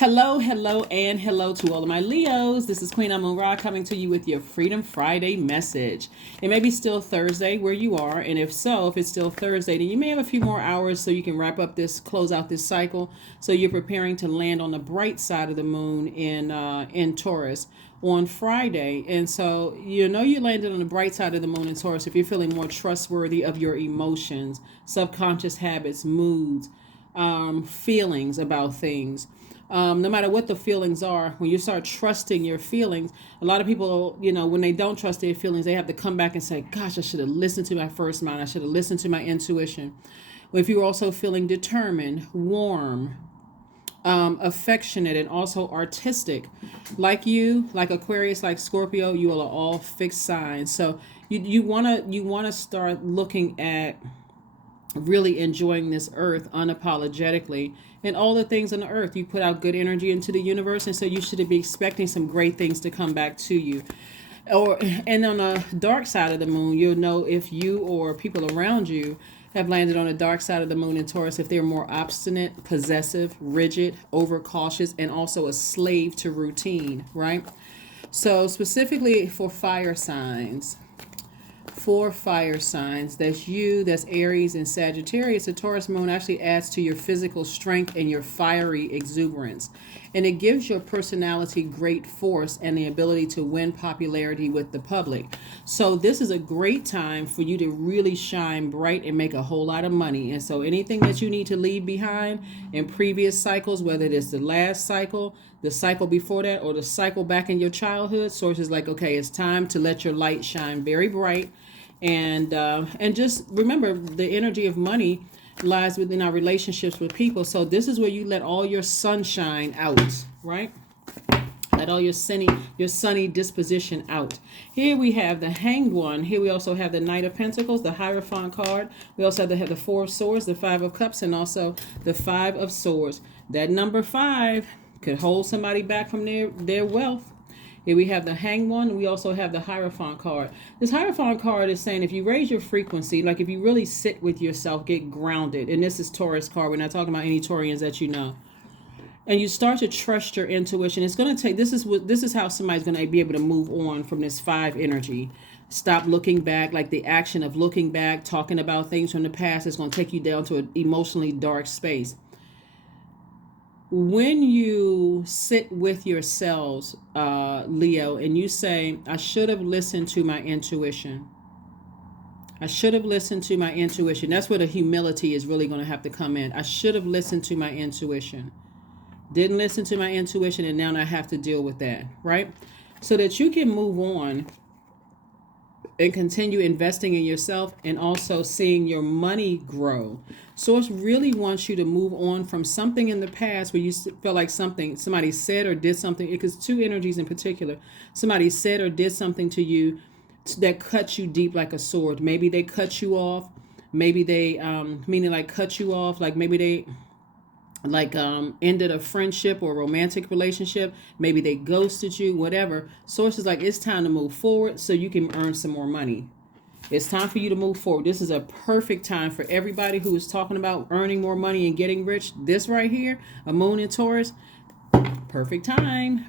Hello, and hello to all of my Leos. This is Queen Amun Ra coming to you with your Freedom Friday message. It may be still Thursday where you are, and if so, if it's still Thursday, then you may have a few more hours so you can close out this cycle. So you're preparing to land on the bright side of the moon in Taurus on Friday. And so you landed on the bright side of the moon in Taurus if you're feeling more trustworthy of your emotions, subconscious habits, moods, feelings about things. No matter what the feelings are, when you start trusting your feelings, a lot of people, when they don't trust their feelings, they have to come back and say, gosh, I should have listened to my first mind. I should have listened to my intuition. If you're also feeling determined, warm, affectionate, and also artistic, like Aquarius, like Scorpio, you are all fixed signs. So you wanna start looking at really enjoying this earth unapologetically and all the things on the earth. You put out good energy into the universe, and so you should be expecting some great things to come back to you. And on the dark side of the moon, you'll know if you or people around you have landed on the dark side of the moon in Taurus, if they're more obstinate, possessive, rigid, overcautious, and also a slave to routine, right? So specifically for fire signs, that's Aries and Sagittarius. The Taurus moon actually adds to your physical strength and your fiery exuberance, and it gives your personality great force and the ability to win popularity with the public. So this is a great time for you to really shine bright and make a whole lot of money. And so anything that you need to leave behind in previous cycles, whether it is the last cycle, the cycle before that, or the cycle back in your childhood, Source is like, okay, it's time to let your light shine very bright. And just remember, the energy of money lies within our relationships with people. So this is where you let all your sunshine out, right? Let all your sunny disposition out. Here we have the Hanged One. Here we also have the Knight of Pentacles, the Hierophant card. We also have the Four of Swords, the Five of Cups, and also the Five of Swords. That number 5 could hold somebody back from their wealth. Here we have the Hanged One. We also have the Hierophant card. This Hierophant card is saying if you raise your frequency, like if you really sit with yourself, get grounded, and this is Taurus card. We're not talking about any Taurians that you know. And you start to trust your intuition. It's going to take, this is how somebody's going to be able to move on from this 5 energy. Stop looking back, like the action of looking back, talking about things from the past is going to take you down to an emotionally dark space. When you sit with yourselves, Leo, and you say, I should have listened to my intuition. I should have listened to my intuition. That's where the humility is really going to have to come in. I should have listened to my intuition. Didn't listen to my intuition, and now I have to deal with that, right? So that you can move on and continue investing in yourself and also seeing your money grow. Source really wants you to move on from something in the past where you felt like somebody said or did something, because 2 energies in particular, somebody said or did something to you that cut you deep like a sword. Maybe they cut you off. Maybe they, meaning like cut you off, like maybe they ended a friendship or romantic relationship. Maybe they ghosted you, whatever. Source is like, it's time to move forward so you can earn some more money. It's time for you to move forward. This is a perfect time for everybody who is talking about earning more money and getting rich. This right here, a moon in Taurus, perfect time.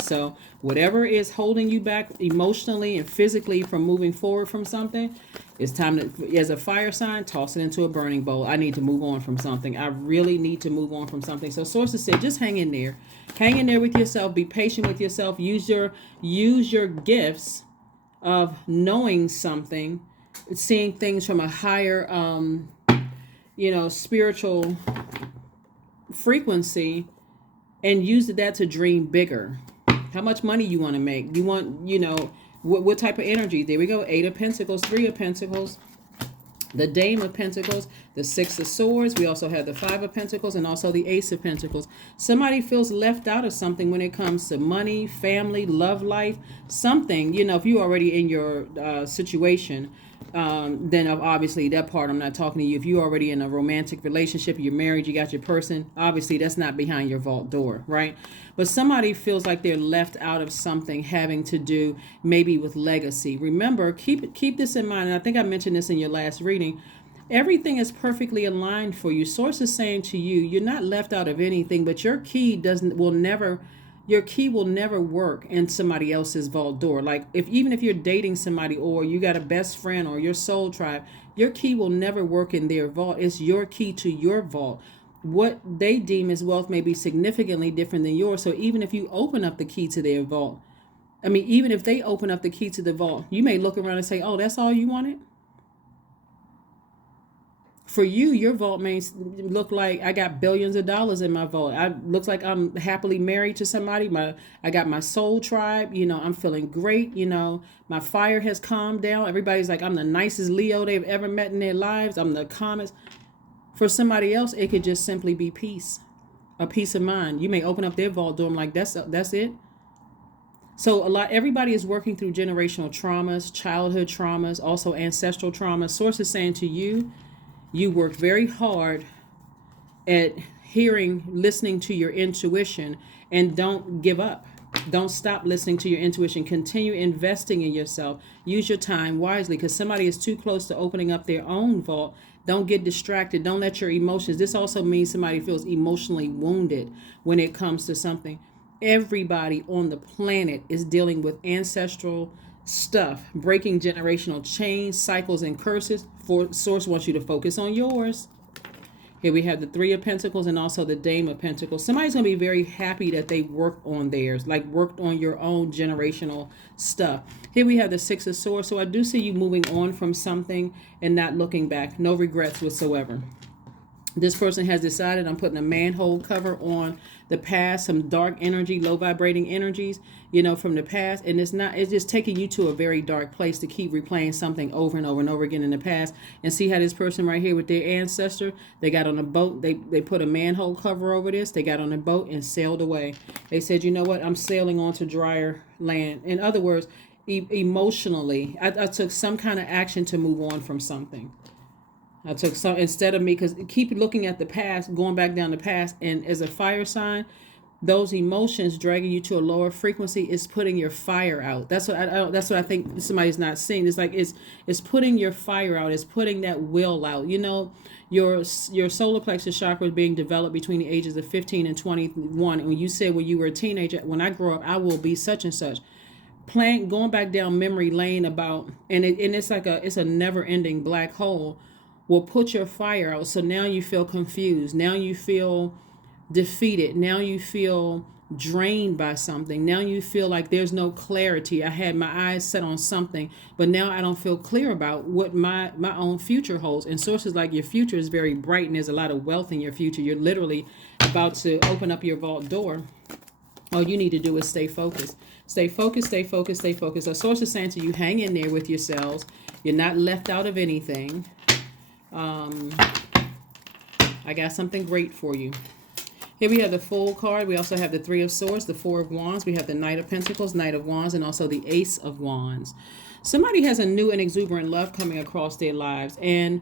So whatever is holding you back emotionally and physically from moving forward from something, it's time to, as a fire sign, toss it into a burning bowl. I need to move on from something. I really need to move on from something. So sources said, just hang in there. Hang in there with yourself. Be patient with yourself. Use your gifts of knowing something, seeing things from a higher, spiritual frequency, and use that to dream bigger. How much money you want to make? You want, what type of energy? There we go. 8 of Pentacles, 3 of Pentacles, the Dame of Pentacles, the 6 of Swords. We also have the 5 of Pentacles and also the Ace of Pentacles. Somebody feels left out of something when it comes to money, family, love life, something. If you're already in your situation, then obviously that part I'm not talking to you. If you're already in a romantic relationship, you're married, you got your person, obviously that's not behind your vault door, right? But somebody feels like they're left out of something having to do maybe with legacy. Remember, keep this in mind, and I think I mentioned this in your last reading. Everything is perfectly aligned for you. Source is saying to you, you're not left out of anything, but your key will never work in somebody else's vault door. Like even if you're dating somebody or you got a best friend or your soul tribe, your key will never work in their vault. It's your key to your vault. What they deem as wealth may be significantly different than yours. So even if you open up the key to their vault, I mean, even if they open up the key to the vault, you may look around and say, oh, that's all you wanted? For you, your vault may look like I got billions of dollars in my vault. Looks like I'm happily married to somebody. I got my soul tribe. I'm feeling great. My fire has calmed down. Everybody's like, I'm the nicest Leo they've ever met in their lives. I'm the calmest. For somebody else, it could just simply be peace, a peace of mind. You may open up their vault door and like, that's it. So everybody is working through generational traumas, childhood traumas, also ancestral traumas. Source is saying to you, you worked very hard at listening to your intuition, and don't give up. Don't stop listening to your intuition. Continue investing in yourself. Use your time wisely, because somebody is too close to opening up their own vault. Don't get distracted. Don't let your emotions. This also means somebody feels emotionally wounded when it comes to something. Everybody on the planet is dealing with ancestral stuff, breaking generational chains, cycles, and curses. Source wants you to focus on yours. Here we have the Three of Pentacles and also the Dame of Pentacles. Somebody's going to be very happy that they worked on theirs, like worked on your own generational stuff. Here we have the Six of Swords. So I do see you moving on from something and not looking back. No regrets whatsoever. This person has decided, I'm putting a manhole cover on the past, some dark energy, low vibrating energies, from the past. And it's just taking you to a very dark place to keep replaying something over and over and over again in the past. And see how this person right here with their ancestor, they got on a boat, they put a manhole cover over this, they got on a boat and sailed away. They said, you know what, I'm sailing onto drier land. In other words, emotionally, I took some kind of action to move on from something. I took some, instead of me, because keep looking at the past, going back down the past, and as a fire sign, those emotions dragging you to a lower frequency is putting your fire out. That's what I think somebody's not seeing. It's like it's putting your fire out. It's putting that will out. Your solar plexus chakra is being developed between the ages of 15 and 21. And when you said when you were a teenager, when I grow up, I will be such and such. Going back down memory lane about, and it's like it's a never ending black hole. Will put your fire out. So now you feel confused. Now you feel defeated. Now you feel drained by something. Now you feel like there's no clarity. I had my eyes set on something, but now I don't feel clear about what my own future holds. And sources like your future is very bright and there's a lot of wealth in your future. You're literally about to open up your vault door. All you need to do is stay focused. Stay focused, stay focused, stay focused. A source is saying to you, hang in there with yourselves. You're not left out of anything. I got something great for you. Here we have the Fool card. We also have the Three of Swords, the Four of Wands. We have the Knight of Pentacles, Knight of Wands, and also the Ace of Wands. Somebody has a new and exuberant love coming across their lives. And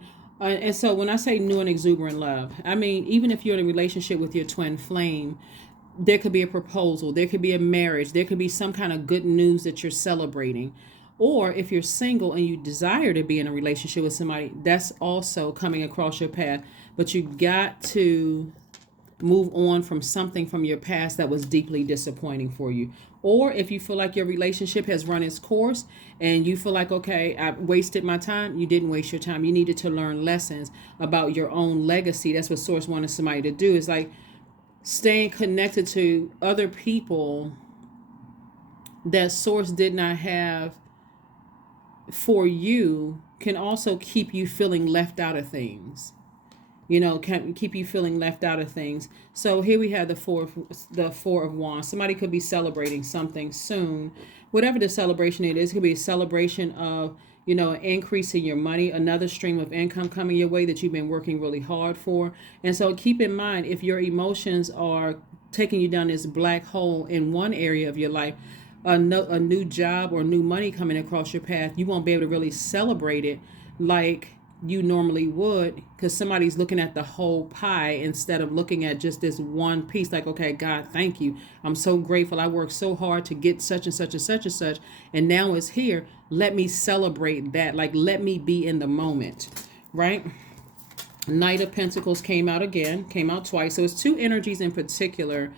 so when I say new and exuberant love, I mean, even if you're in a relationship with your twin flame, there could be a proposal, there could be a marriage, there could be some kind of good news that you're celebrating. Or if you're single and you desire to be in a relationship with somebody, that's also coming across your path. But you got to move on from something from your past that was deeply disappointing for you. Or if you feel like your relationship has run its course and you feel like, okay, I wasted my time. You didn't waste your time. You needed to learn lessons about your own legacy. That's what Source wanted somebody to do. It's like staying connected to other people that Source did not have for you can also keep you feeling left out of things. Can keep you feeling left out of things. So here we have the Four of Wands. Somebody could be celebrating something soon. Whatever the celebration it is, it could be a celebration of, an increase in your money, another stream of income coming your way that you've been working really hard for. And so keep in mind, if your emotions are taking you down this black hole in one area of your life, a new job or new money coming across your path, you won't be able to really celebrate it like you normally would, because somebody's looking at the whole pie instead of looking at just this one piece. Like, okay, God, thank you. I'm so grateful. I worked so hard to get such and such and such and such, and now it's here. Let me celebrate that. Like, let me be in the moment, right? Knight of Pentacles came out again, came out twice. So it's two energies in particular.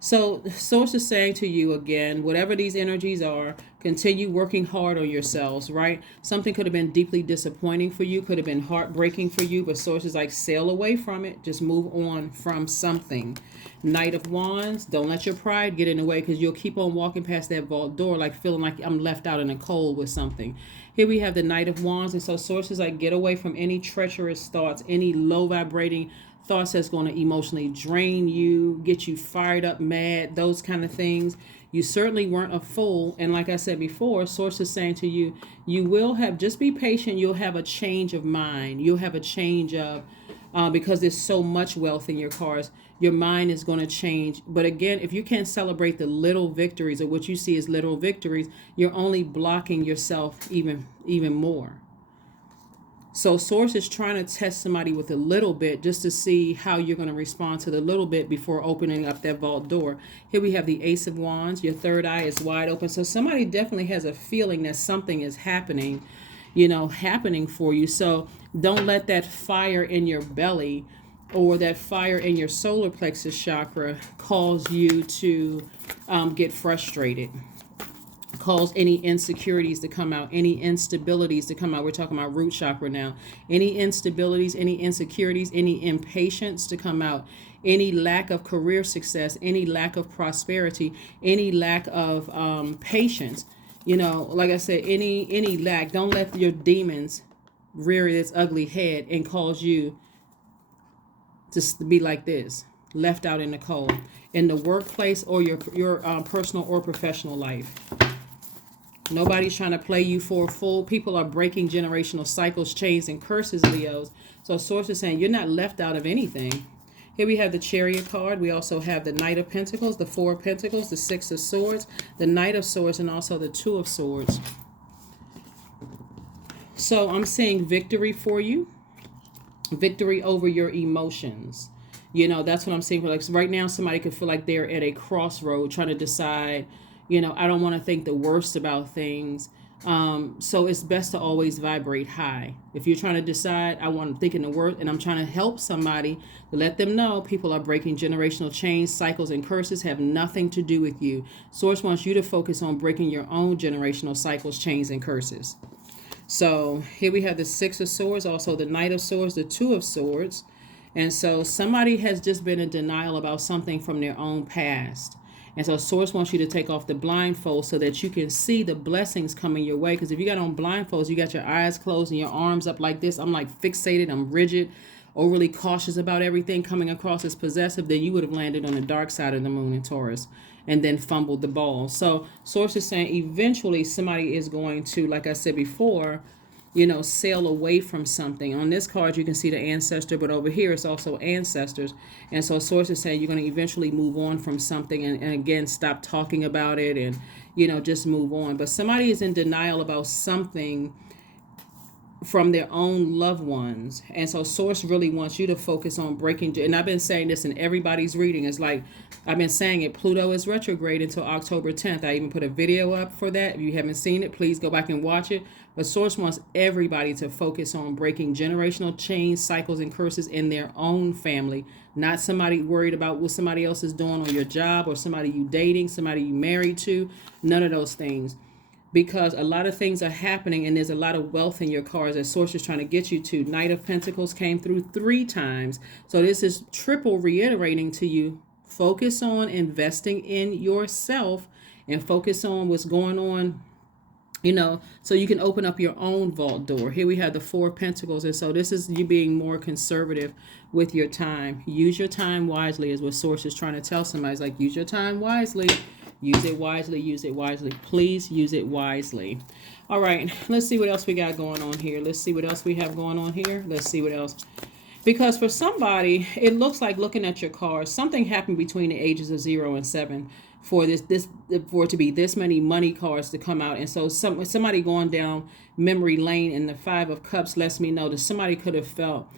So Source is saying to you again, whatever these energies are, continue working hard on yourselves, right? Something could have been deeply disappointing for you, could have been heartbreaking for you, but Source is like, sail away from it. Just move on from something. Knight of Wands, don't let your pride get in the way, because you'll keep on walking past that vault door like feeling like I'm left out in the cold with something. Here we have the Knight of Wands, and so Source is like, get away from any treacherous thoughts, any low vibrating thoughts that's going to emotionally drain you, get you fired up, mad, those kind of things. You certainly weren't a fool. And like I said before, Source is saying to you, you will have, just be patient. You'll have a change of mind. You'll have a change of, because there's so much wealth in your cards, your mind is going to change. But again, if you can't celebrate the little victories, or what you see as little victories, you're only blocking yourself even more. So Source is trying to test somebody with a little bit, just to see how you're going to respond to the little bit before opening up that vault door. Here we have the Ace of Wands. Your third eye is wide open. So somebody definitely has a feeling that something is happening, happening for you. So don't let that fire in your belly or that fire in your solar plexus chakra cause you to get frustrated. Cause any insecurities to come out, any instabilities to come out. We're talking about root chakra now. Any instabilities, any insecurities, any impatience to come out, any lack of career success, any lack of prosperity, any lack of patience. Like I said, any lack. Don't let your demons rear its ugly head and cause you to be like this, left out in the cold, in the workplace or your personal or professional life. Nobody's trying to play you for a fool. People are breaking generational cycles, chains, and curses, Leos. So Source is saying you're not left out of anything. Here we have the Chariot card. We also have the Knight of Pentacles, the Four of Pentacles, the Six of Swords, the Knight of Swords, and also the Two of Swords. So I'm seeing victory for you. Victory over your emotions. That's what I'm seeing. Like right now, somebody could feel like they're at a crossroad trying to decide, I don't want to think the worst about things. So it's best to always vibrate high. If you're trying to decide, I want to think in the worst, and I'm trying to help somebody to let them know people are breaking generational chains, cycles, and curses have nothing to do with you. Source wants you to focus on breaking your own generational cycles, chains, and curses. So here we have the Six of Swords, also the Knight of Swords, the Two of Swords. And so somebody has just been in denial about something from their own past. And so Source wants you to take off the blindfold so that you can see the blessings coming your way. Because if you got on blindfolds, you got your eyes closed and your arms up like this. I'm like fixated, I'm rigid, overly cautious about everything coming across as possessive, then you would have landed on the dark side of the moon in Taurus and then fumbled the ball. So Source is saying eventually somebody is going to, like I said before, sail away from something. On this card, you can see the ancestor, but over here, it's also ancestors. And so Source is saying you're going to eventually move on from something and again, stop talking about it and, just move on. But somebody is in denial about something from their own loved ones. And so Source really wants you to focus on breaking. And I've been saying this in everybody's reading. It's like, I've been saying it, Pluto is retrograde until October 10th. I even put a video up for that. If you haven't seen it, please go back and watch it. But Source wants everybody to focus on breaking generational chains, cycles, and curses in their own family. Not somebody worried about what somebody else is doing on your job or somebody you dating, somebody you married to. None of those things. Because a lot of things are happening and there's a lot of wealth in your cards that Source is trying to get you to. Knight of Pentacles came through 3 times. So this is triple reiterating to you. Focus on investing in yourself and focus on what's going on, so you can open up your own vault door. Here we have the Four of Pentacles. And so this is you being more conservative with your time. Use your time wisely is what Source is trying to tell somebody. It's like, use your time wisely. Use it wisely. Use it wisely. Please use it wisely. All right. Let's see what else we got going on here. Let's see what else we have going on here. Let's see what else. Because for somebody, it looks like looking at your cards, something happened between the ages of 0 and 7 for for it to be this many money cards to come out. And so somebody going down memory lane, and the 5 of Cups lets me know that somebody could have felt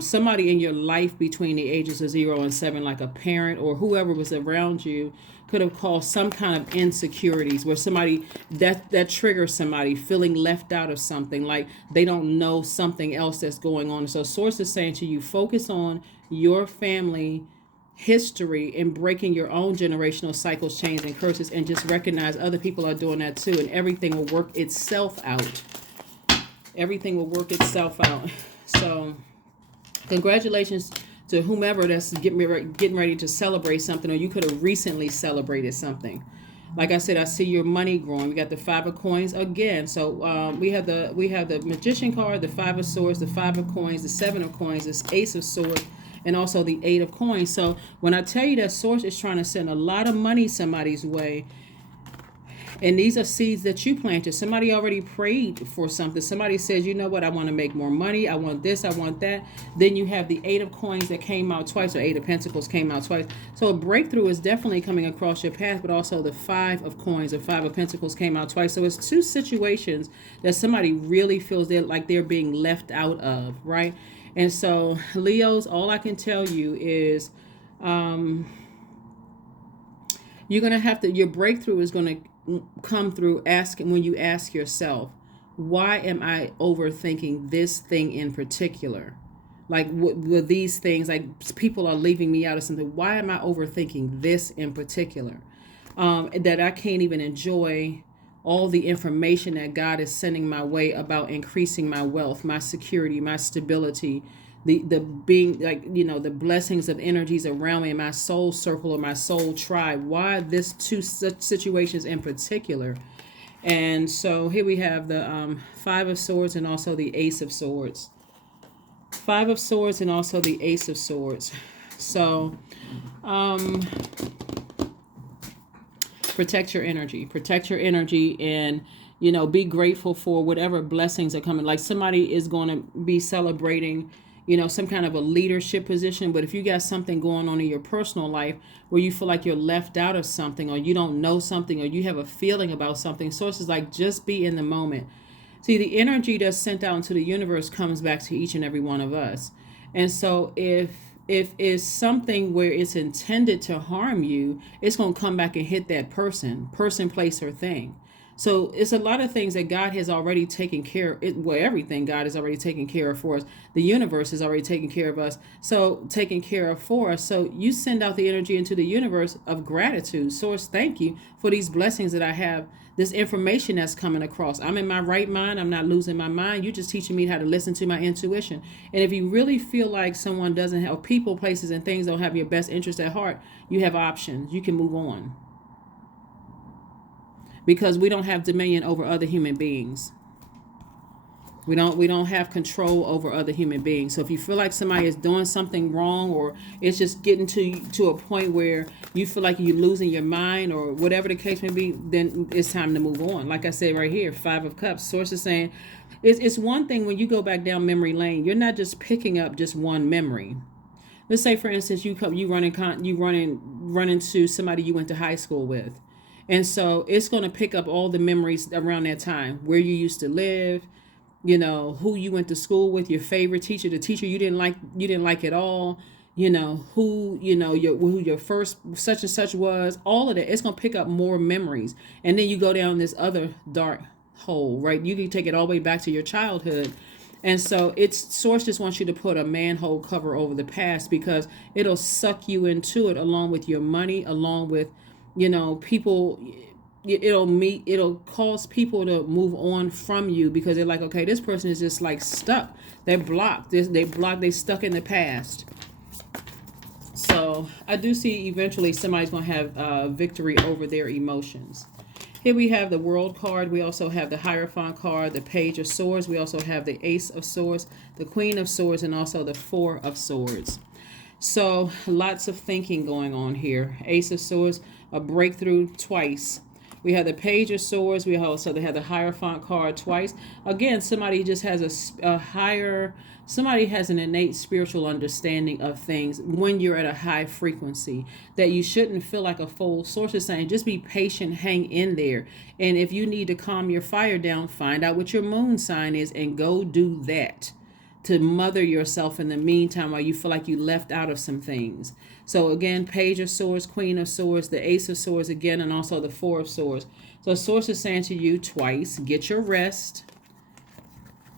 Somebody in your life between the ages of 0 and 7, like a parent or whoever was around you, could have caused some kind of insecurities where somebody that triggers somebody feeling left out of something, like they don't know something else that's going on. So source is saying to you, focus on your family history and breaking your own generational cycles, chains, and curses, and just recognize other people are doing that too, and everything will work itself out. Everything will work itself out. So congratulations to whomever that's getting ready to celebrate something, or you could have recently celebrated something. Like I said, I see your money growing. We got the 5 of coins again. So we have the Magician card, the 5 of swords, the 5 of coins, the 7 of coins, this Ace of swords, and also the 8 of coins. So when I tell you that source is trying to send a lot of money somebody's way, and these are seeds that you planted. Somebody already prayed for something. Somebody says, you know what, I want to make more money. I want this, I want that. Then you have the 8 of coins that came out twice, or 8 of pentacles came out twice. So a breakthrough is definitely coming across your path, but also the 5 of coins or 5 of pentacles came out twice. So it's two situations that somebody really feels like they're being left out of, right? And so Leos, all I can tell you is you're going to have to, your breakthrough is going to come through asking, when you ask yourself, why am I overthinking this thing in particular? Like with these things, like people are leaving me out of something. Why am I overthinking this in particular? That I can't even enjoy all the information that God is sending my way about increasing my wealth, my security, my stability, the being, like, you know, the blessings of energies around me in my soul circle or my soul tribe. Why this two such situations in particular? And so here we have the 5 of swords and also the Ace of swords. 5 of swords and also the Ace of swords. So protect your energy, and, you know, be grateful for whatever blessings are coming. Like somebody is going to be celebrating, you know, some kind of a leadership position. But if you got something going on in your personal life where you feel like you're left out of something, or you don't know something, or you have a feeling about something, sources like, just be in the moment. See, the energy that's sent out into the universe comes back to each and every one of us. And so if it's something where it's intended to harm you, it's going to come back and hit that person, place, or thing. So it's a lot of things that God has already taken care of. Well, everything God has already taken care of for us. The universe has already taken care of us. So taken care of for us. So you send out the energy into the universe of gratitude. Source, thank you for these blessings that I have, this information that's coming across. I'm in my right mind. I'm not losing my mind. You're just teaching me how to listen to my intuition. And if you really feel like someone doesn't have, people, places, and things don't have your best interest at heart, you have options. You can move on. Because we don't have dominion over other human beings. We don't have control over other human beings. So if you feel like somebody is doing something wrong, or it's just getting to a point where you feel like you're losing your mind, or whatever the case may be, then it's time to move on. Like I said right here, 5 of Cups. Source is saying it's one thing when you go back down memory lane. You're not just picking up just one memory. Let's say, for instance, you run into somebody you went to high school with. And so it's going to pick up all the memories around that time, where you used to live, you know, who you went to school with, your favorite teacher, the teacher you didn't like at all, you know, who your first such and such was, all of that. It's going to pick up more memories. And then you go down this other dark hole, right? You can take it all the way back to your childhood. And so source just wants you to put a manhole cover over the past, because it'll suck you into it, along with your money, along with, you know, people. It'll cause people to move on from you, because they're like, okay, this person is just like stuck. They're blocked. They're stuck in the past. So I do see eventually somebody's going to have victory over their emotions. Here we have the World card. We also have the Hierophant card, the Page of Swords. We also have the Ace of Swords, the Queen of Swords, and also the 4 of Swords. So lots of thinking going on here. Ace of Swords, a breakthrough twice. We have the Page of Swords. We also have the Hierophant card twice. Again, somebody just has somebody has an innate spiritual understanding of things when you're at a high frequency, that you shouldn't feel like a fool. Source is saying, just be patient, hang in there. And if you need to calm your fire down, find out what your moon sign is and go do that. to mother yourself in the meantime while you feel like you left out of some things. So again, Page of Swords, Queen of Swords, the Ace of Swords again, and also the Four of Swords. So Source is saying to you twice, get your rest.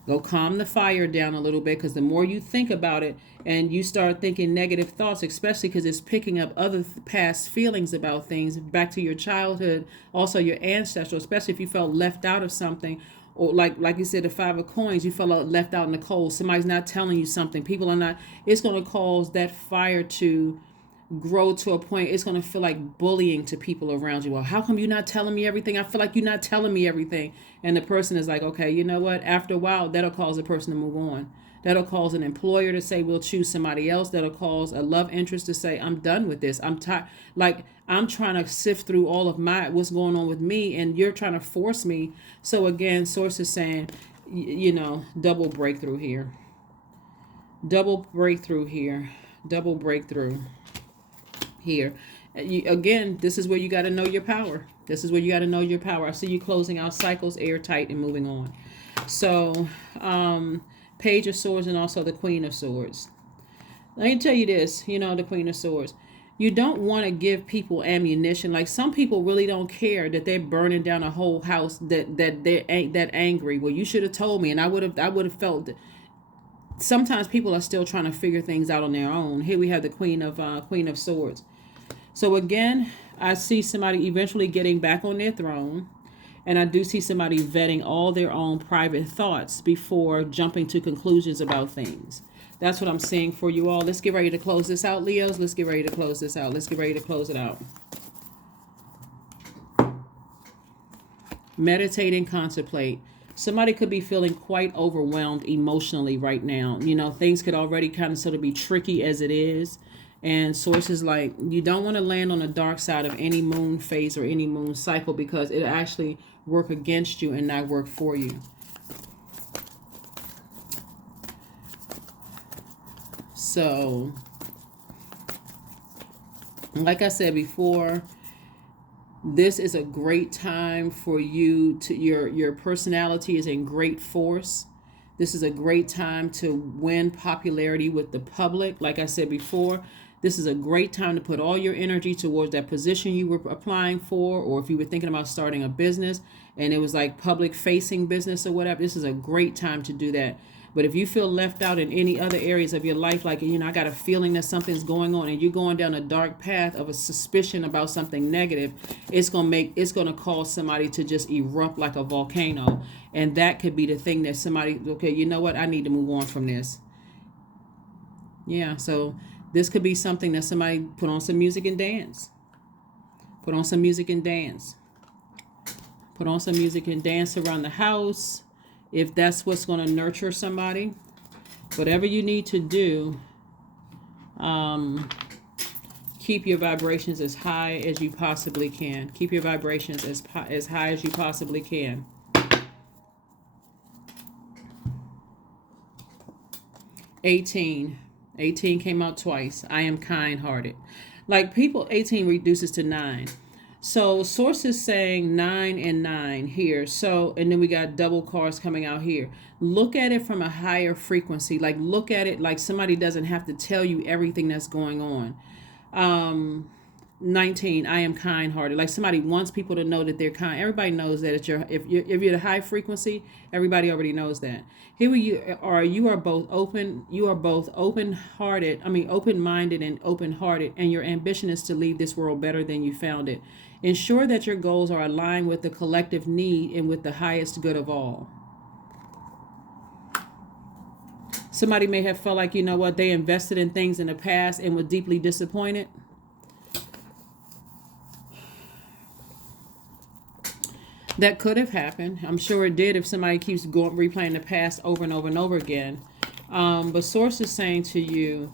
Go calm the fire down a little bit, because the more you think about it and you start thinking negative thoughts, especially because it's picking up other past feelings about things back to your childhood, also your ancestral, especially if you felt left out of something, or like you said, the Five of Coins, you felt left out in the cold. Somebody's not telling you something. People are not. It's going to cause that fire to grow to a point. It's going to feel like bullying to people around you. Well, how come you're not telling me everything? I feel like you're not telling me everything. And the person is like, okay, you know what? After a while, that'll cause a person to move on. That'll cause an employer to say, we'll choose somebody else. That'll cause a love interest to say, I'm done with this. I'm tired. Like, I'm trying to sift through all of what's going on with me, and you're trying to force me. So again, Source is saying, double breakthrough here. Double breakthrough here. Double breakthrough here. Again, this is where you got to know your power. This is where you got to know your power. I see you closing out cycles, airtight, and moving on. So, Page of Swords and also the Queen of Swords. Let me tell you this, the Queen of Swords. You don't want to give people ammunition. Like, some people really don't care that they're burning down a whole house, that they ain't that angry. Well, you should have told me, and I would have felt it. Sometimes people are still trying to figure things out on their own. Here we have the Queen of Swords. So again, I see somebody eventually getting back on their throne. And I do see somebody vetting all their own private thoughts before jumping to conclusions about things. That's what I'm seeing for you all. Let's get ready to close this out, Leos. Let's get ready to close this out. Let's get ready to close it out. Meditate and contemplate. Somebody could be feeling quite overwhelmed emotionally right now. Things could already kind of sort of be tricky as it is. And Sources like, you don't want to land on the dark side of any moon phase or any moon cycle, because it'll actually work against you and not work for you. So, like I said before, this is a great time for you to, your personality is in great force. This is a great time to win popularity with the public. Like I said before, this is a great time to put all your energy towards that position you were applying for, or if you were thinking about starting a business and it was like public facing business or whatever, this is a great time to do that. But if you feel left out in any other areas of your life, like, I got a feeling that something's going on and you're going down a dark path of a suspicion about something negative, it's going to cause somebody to just erupt like a volcano. And that could be the thing that somebody, okay, you know what? I need to move on from this. Yeah. So this could be something that somebody put on some music and dance. Put on some music and dance. Put on some music and dance around the house. If that's what's going to nurture somebody, whatever you need to do, keep your vibrations as high as you possibly can. Keep your vibrations as high as you possibly can. $18 came out twice. I am kind-hearted. Like, people, 18 reduces to 9. So Source is saying 9 and 9 here. So, and then we got double cards coming out here. Look at it from a higher frequency. Like, look at it like somebody doesn't have to tell you everything that's going on. 19, I am kind-hearted. Like, somebody wants people to know that they're kind. Everybody knows that if you're the high frequency, everybody already knows that. Here you are both open. You are both open-hearted. Open-minded and open-hearted, and your ambition is to leave this world better than you found it. Ensure that your goals are aligned with the collective need and with the highest good of all. Somebody may have felt like, they invested in things in the past and were deeply disappointed. That could have happened. I'm sure it did if somebody keeps replaying the past over and over and over again. But Source is saying to you,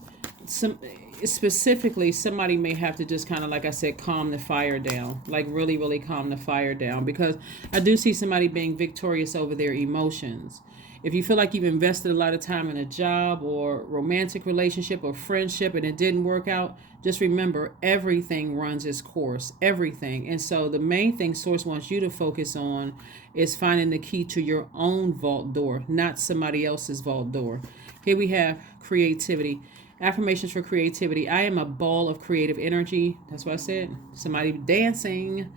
specifically, somebody may have to just kind of, like I said, calm the fire down. Like, really, really calm the fire down. Because I do see somebody being victorious over their emotions. If you feel like you've invested a lot of time in a job or romantic relationship or friendship and it didn't work out, just remember, everything runs its course, everything. And so the main thing Source wants you to focus on is finding the key to your own vault door, not somebody else's vault door. Here we have creativity. Affirmations for creativity. I am a ball of creative energy. That's what I said. Somebody dancing.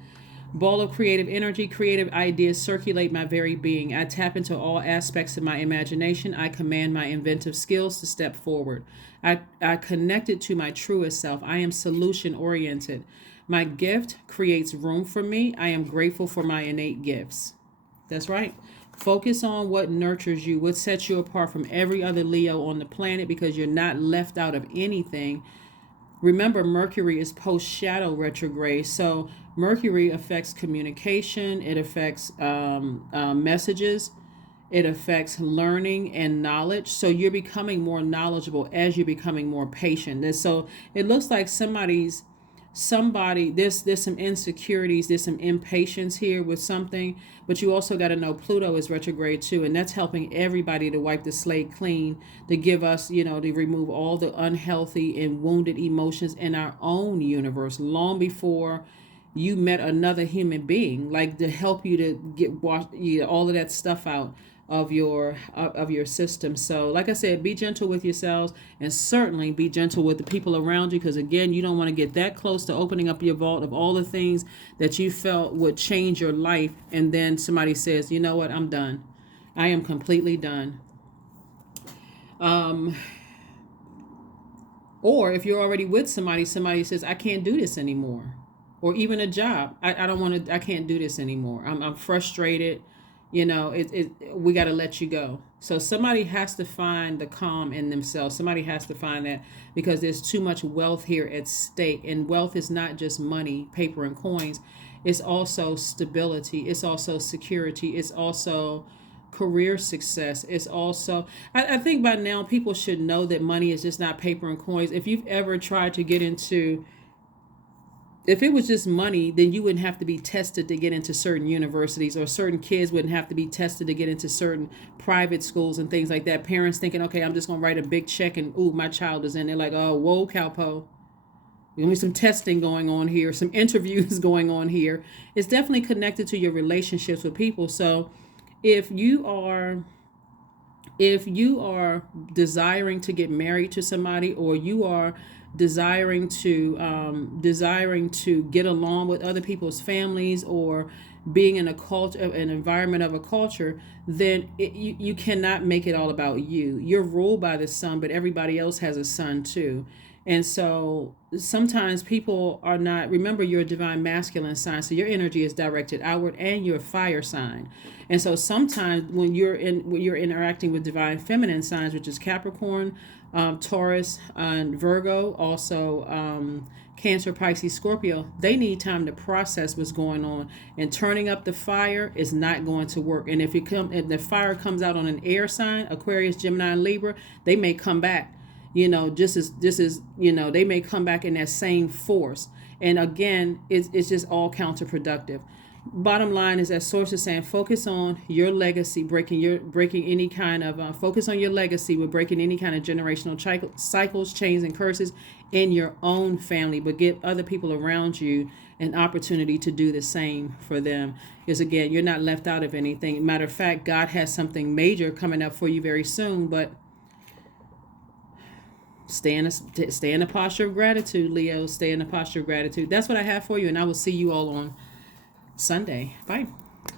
Ball of creative energy. Creative ideas circulate my very being. I tap into all aspects of my imagination. I command my inventive skills to step forward. I connect it to my truest self. I am solution oriented. My gift creates room for me. I am grateful for my innate gifts. That's right. Focus on what nurtures you, what sets you apart from every other Leo on the planet, because you're not left out of anything. Remember, Mercury is post-shadow retrograde. So Mercury affects communication. It affects messages. It affects learning and knowledge. So you're becoming more knowledgeable as you're becoming more patient. And so it looks like there's some insecurities, there's some impatience here with something, but you also got to know Pluto is retrograde too, and that's helping everybody to wipe the slate clean, to give us, to remove all the unhealthy and wounded emotions in our own universe long before you met another human being, like to help you to get all of that stuff out of your system. So like I said, be gentle with yourselves, and certainly be gentle with the people around you, because again, you don't want to get that close to opening up your vault of all the things that you felt would change your life, and then somebody says, you know what, I'm done. I am completely done. Or if you're already with somebody says, I can't do this anymore. Or even a job. I can't do this anymore. I'm frustrated. We got to let you go. So somebody has to find the calm in themselves. Somebody has to find that, because there's too much wealth here at stake. And wealth is not just money, paper, and coins. It's also stability. It's also security. It's also career success. It's also, I think by now people should know that money is just not paper and coins. If you've ever tried to get into, if it was just money, then you wouldn't have to be tested to get into certain universities, or certain kids wouldn't have to be tested to get into certain private schools and things like that. Parents thinking, okay, I'm just going to write a big check and, ooh, my child is in. They're like, oh, whoa, cowpo. There's only some testing going on here, some interviews going on here. It's definitely connected to your relationships with people. So if you are desiring to get married to somebody, or you are desiring to get along with other people's families, or being in a culture, an environment of a culture, then you cannot make it all about you. You're ruled by the sun, but everybody else has a sun too. And so sometimes people are not, remember, you're a divine masculine sign, so your energy is directed outward, and you're a fire sign. And so sometimes when you're interacting with divine feminine signs, which is Capricorn, Taurus, and Virgo, also Cancer, Pisces, Scorpio, they need time to process what's going on. And turning up the fire is not going to work. And if the fire comes out on an air sign, Aquarius, Gemini, and Libra, they may come back. They may come back in that same force. And again, it's just all counterproductive. Bottom line is that Source is saying, focus on your legacy, focus on your legacy with breaking any kind of generational cycles, chains, and curses in your own family, but give other people around you an opportunity to do the same for them. Because again, you're not left out of anything. Matter of fact, God has something major coming up for you very soon, but stay in a posture of gratitude, Leo. Stay in a posture of gratitude. That's what I have for you, and I will see you all on Sunday. Bye.